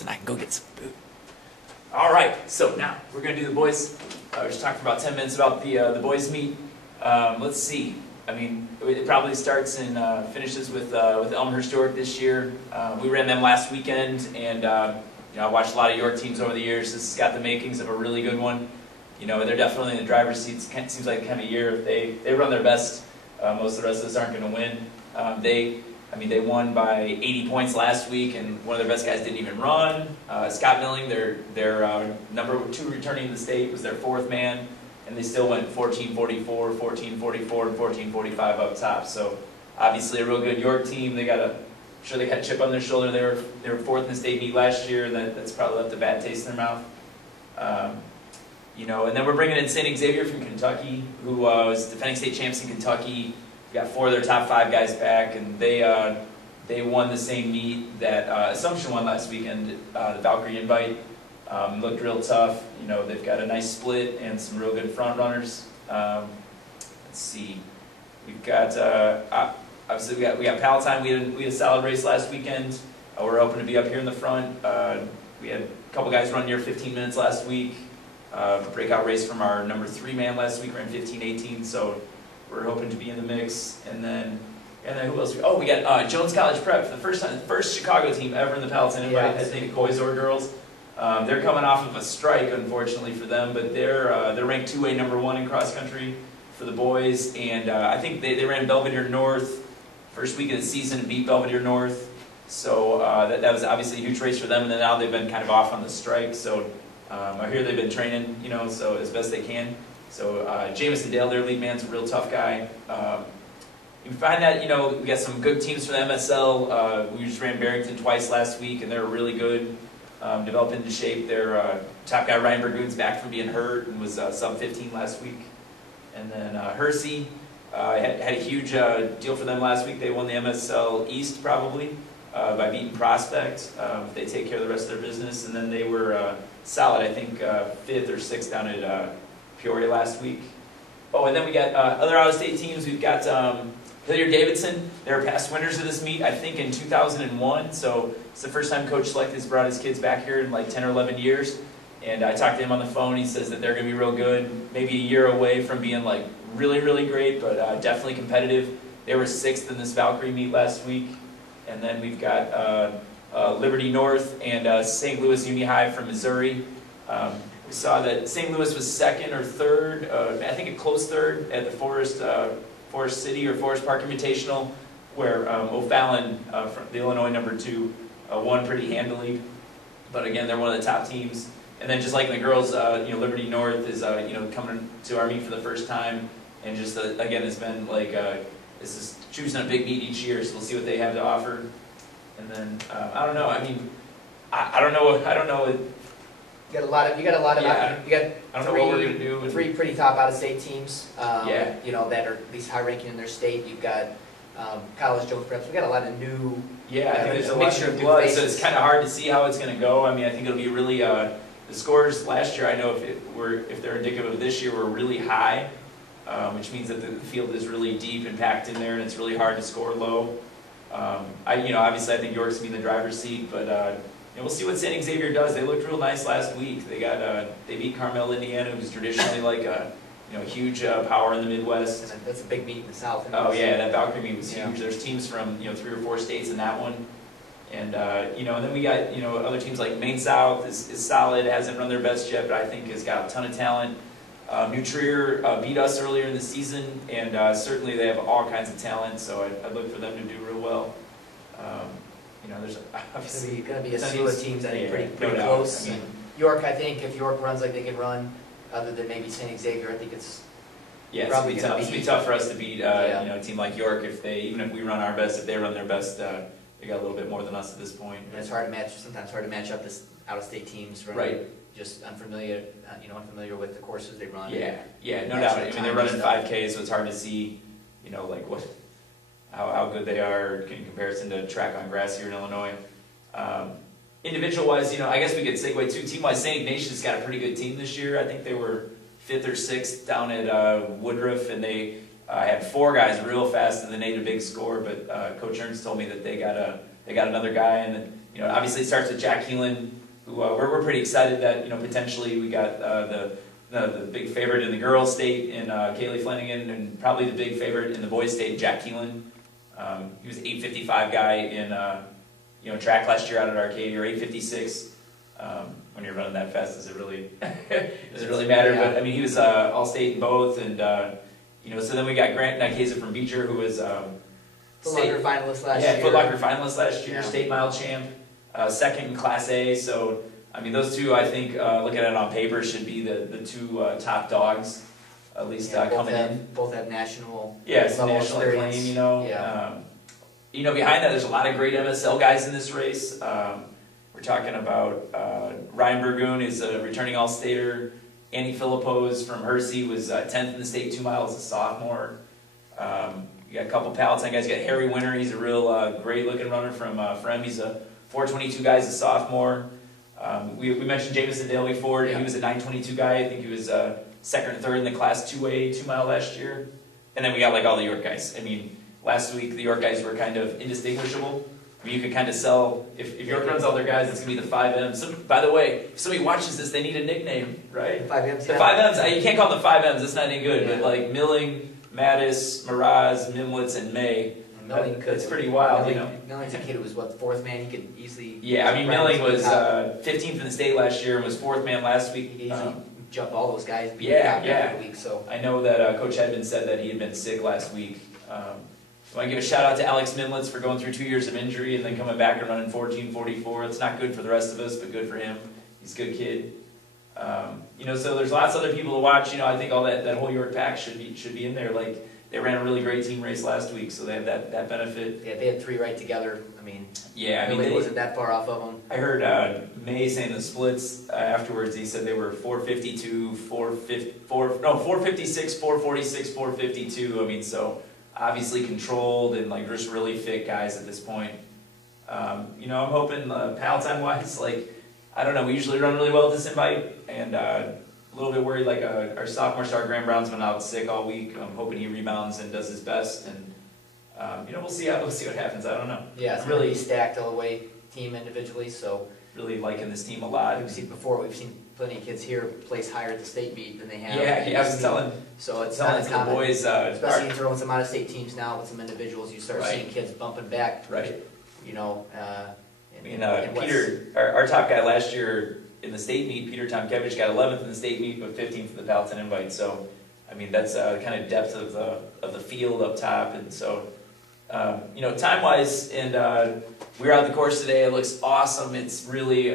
and I can go get some food. All right, so now we're going to do the boys. We're just talking for about 10 minutes about the boys meet. Let's see. I mean, it probably starts and finishes with Elmhurst York this year. We ran them last weekend, and you know, I watched a lot of York teams over the years. This has got the makings of a really good one. You know, they're definitely in the driver's seat. It seems like the kind of year if they run their best, most of the rest of us aren't going to win. They won by 80 points last week, and one of their best guys didn't even run. Scott Milling, their number 2 returning to the state, was their 4th man, and they still went 14-44, 14-44, and 14-45 up top. So obviously a real good York team. They got a chip on their shoulder. They were 4th in the state meet last year, and that's probably left a bad taste in their mouth. You know, and then we're bringing in St. Xavier from Kentucky, who was defending state champs in Kentucky. We got 4 of their top 5 guys back, and they won the same meet that Assumption won last weekend, the Palatine Invite. Looked real tough. You know, they've got a nice split and some real good front runners. Let's see, we've got obviously we got Palatine. We had a solid race last weekend. We're hoping to be up here in the front. We had a couple guys run near 15 minutes last week. A breakout race from our number 3 man last week, ran 15-18. So we're hoping to be in the mix. And then who else? Oh, we got Jones College Prep for the first time, the first Chicago team ever in the Palatine Invite. I think boys or girls. They're coming off of a strike, unfortunately for them, but they're ranked 2A number 1 in cross country for the boys, and I think they ran Belvedere North first week of the season and beat Belvedere North. So that was obviously a huge race for them, and then now they've been kind of off on the strike. So I hear they've been training, you know, so as best they can. So Jamison Dale, their lead man's a real tough guy. You find that, you know, we got some good teams for the MSL. We just ran Barrington twice last week, and they're really good. Developed into shape. Their top guy Ryan Burgoon's back from being hurt and was sub 15 last week. And then Hersey had a huge deal for them last week. They won the MSL East probably by beating Prospect. If they take care of the rest of their business, and then they were solid. I think 5th or 6th down at Peoria last week. Oh, and then we got other out-of-state teams. We've got Hilliard-Davidson. They were past winners of this meet, I think, in 2001. So it's the first time Coach Select has brought his kids back here in like 10 or 11 years. And I talked to him on the phone. He says that they're going to be real good. Maybe a year away from being like really, really great, but definitely competitive. They were 6th in this Valkyrie meet last week. And then we've got Liberty North and St. Louis Uni High from Missouri. We saw that St. Louis was 2nd or 3rd, I think a close 3rd at the Forest City or Forest Park Invitational, where O'Fallon from the Illinois number 2 won pretty handily. But again, they're one of the top teams. And then just like the girls, you know, Liberty North is you know, coming to our meet for the first time, and just again, it's been like this is choosing a big meet each year, so we'll see what they have to offer. And then I don't know. I mean, I don't know. You got a lot of. Yeah. You got I don't know what we're gonna do. 3 pretty top out-of-state teams. Yeah. You know, that are at least high ranking in their state. You've got College Jones Preps. We got a lot of new. Yeah, I think there's a mixture of blood, so it's kind of hard to see how it's going to go. I mean, I think it'll be really. The scores last year, I know if they're indicative of this year, were really high, which means that the field is really deep and packed in there, and it's really hard to score low. You know, obviously, I think York's gonna be in the driver's seat, but. And we'll see what St. Xavier does. They looked real nice last week. They beat Carmel, Indiana, who's traditionally like a huge power in the Midwest. And that's a big meet in the South. Oh yeah, that Valkyrie meet was huge. There's teams from 3 or 4 states in that one, and you know, and then we got other teams like Maine South is solid. Hasn't run their best yet, but I think has got a ton of talent. New Trier beat us earlier in the season, and certainly they have all kinds of talent. So I'd look for them to do real well. You know, there's obviously going to be a slew of teams. I think pretty no close. I mean, York, I think, if York runs like they can run, other than maybe St. Xavier, I think it's probably it's gonna be tough for us to beat a team like York even if we run our best. If they run their best, they got a little bit more than us at this point. And it's hard to match. Sometimes hard to match up this out-of-state teams. Right. Just unfamiliar with the courses they run. Yeah, no doubt. I mean, they're running 5K, so it's hard to see, like how good they are in comparison to track on grass here in Illinois. Individual-wise, I guess we could segue to team-wise. St. Ignatius got a pretty good team this year. I think they were 5th or 6th down at Woodruff, and they had 4 guys real fast, and they made a big score. But Coach Ernst told me that they got another guy, and you know, obviously it starts with Jack Keelan, who we're pretty excited that, you know, potentially we got the big favorite in the girls' state in Kaylee Flanagan, and probably the big favorite in the boys' state, Jack Keelan. He was an 8:55 guy in you know, track last year out at Arcadia, or 8:56. When you're running that fast, does it really matter? Yeah. But I mean, he was all-state in both, and you know, so then we got Grant Nikeza from Beecher, who was Foot Locker finalist last year. Foot Locker finalist last year, Yeah. state mile champ, second in Class A. So I mean, those two, I think, looking at it on paper, should be the two top dogs, at least coming in. Both have national Some level national experience. acclaim, you know. Yeah. You know, behind that, there's a lot of great MSL guys in this race. We're talking about Ryan Burgoon is a returning All-Stater. Annie Philippos from Hersey was 10th in the state 2 miles, a sophomore. You got a couple Palatine guys. You got Harry Winter. He's a real great-looking runner from Frem. He's a 4:22 guy, he's a sophomore. We mentioned Jameson Dale before. Yeah. He was a 9:22 guy. I think he was second or third in the Class 2A 2 mile last year. And then we got like all the York guys. I mean, last week the York guys were kind of indistinguishable. I mean, you could kind of sell, if York runs all their guys, it's going to be the 5Ms. By the way, if somebody watches this, they need a nickname, right? The 5Ms. The 5Ms, you can't call them the 5Ms, it's not any good, Yeah. but like Milling, Mattis, Miraz, Mimlitz, and May, Milling could. it's pretty wild, you know. Milling's a kid who was what, fourth man. He could easily. Yeah, I mean, right Milling to the was top. 15th in the state last year and was 4th man last He week. could easily jump all those guys. And be Yeah, the top yeah. every week. So I know that Coach Hedman said that he had been sick last week. I want to give a shout out to Alex Mimlitz for going through 2 years of injury and then coming back and running 14:44. It's not good for the rest of us, but good for him. He's a good kid. You know, so there's lots of other people to watch. You know, I think all that whole York pack should be in there. Like, they ran a really great team race last week, so they have that benefit. yeah, they had three right together. I mean, Yeah, I mean, Milling wasn't that far off of them. I heard May saying the splits afterwards. He said they were 452, 456, 446, 452. I mean, so obviously controlled and like just really fit guys at this point. You know, I'm hoping Palatine wise, like, I don't know, we usually run really well at this invite, and a little bit worried, like our sophomore star Graham Brown's been out sick all week. I'm hoping he rebounds and does his best, and you know, we'll see what happens. I don't know. Yeah, it's really really stacked all the way team individually. So really liking this team a lot. we've seen before. We've seen plenty of kids here place higher at the state meet than they have. Yeah, I was telling So it's telling not the uncommon. boys, Especially throwing some out-of-state teams now with some individuals, you start Right. seeing kids bumping back. right. You know, I mean, and what's- Peter, our top guy last year in the state meet, Peter Tomkevich, got 11th in the state meet, but 15th in the Palatine Invite. So, I mean, that's kind of depth of the field up top, and so, you know, time-wise, and we were out the course today. It looks awesome. It's really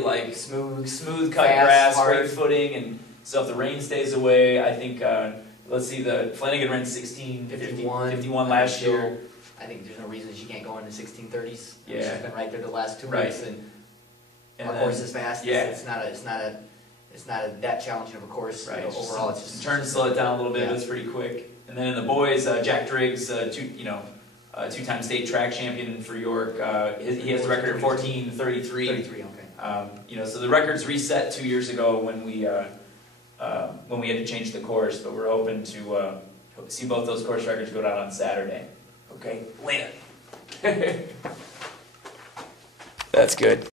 like smooth cut fast, grass, hard. great footing, and so if the rain stays away, I think. Let's see, the Flanagan ran 51 last year. I think there's no reason she can't go into 16:30s. Yeah. She's been right there the last 2 Right. weeks, and And our then- course is fast. yeah. It's not that challenging of a course. Right. You know, overall, it's just turn slow it down a little bit, Yeah. but it's pretty quick. And then in the boys, Jack Driggs, two-time state track champion for York. He has the record of 14:33. 33. Okay. You know, so the record's reset 2 years ago when we had to change the course, but we're hoping to see both those course records go down on Saturday. Okay, later. That's good.